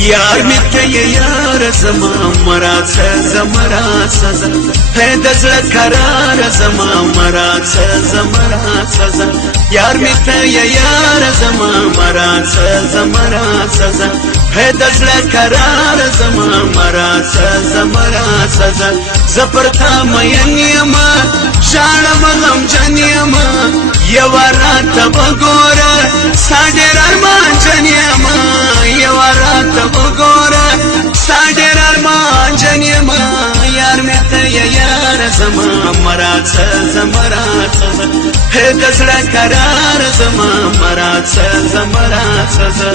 یار می ته یار زما مراد زمرا سزا پیدا زړه قرار زما مراد زمرا سزا یار می ته یار زما مراد زمرا سزا پیدا زړه قرار زما مراد زمرا سزا زپرتا مین یما شاړم غم جن یما یو رات وګوره ساډر ارمان جن یما یو رات وګوره ساډر ارمان جن یما یار می ته یار زما مراد زمرا سزا پیدا زړه قرار زما مراد زمرا سزا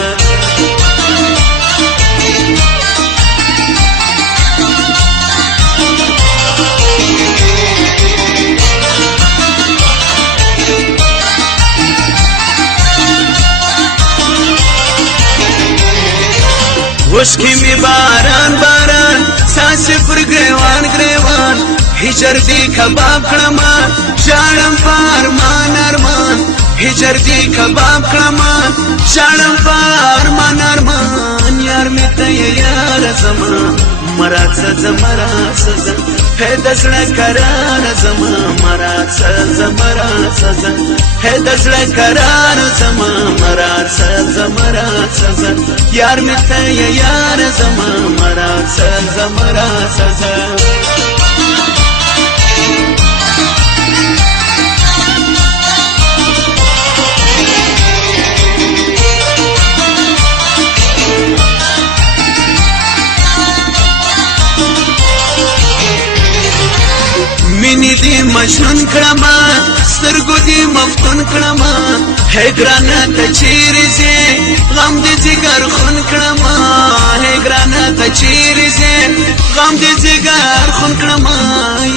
وشکی می باران باران ساسی پر گریوان گریوان هجر دی کباب کړما شاړم پارمان ارمان هجر دی کباب کړما شاړم پارمان ارمان یار می ته یار زما مراد زمرا سزا پیدا زړه قرار زما مراد زمرا سزا پیدا زړه قرار زما مراد زمرا سزا یار می ته یار زما مراد زمرا سزا مینی دی مجنون کړما سترګو دی مفتون کړما هی ګرانه ته چیرې زه غم دې جګر خون کړما هی ګرانه ته چیرې زه غم دې جګر خون کړما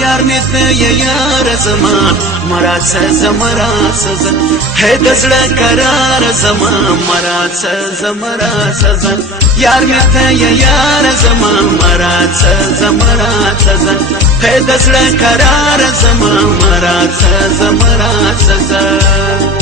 یار می ته یار زما مراد زمرا سزا هی د زړه قرار زما مراد زمرا سزا یار می ته یار زما مراد زمرا سزا هی د زړه قرار زما مراد زمرا سزا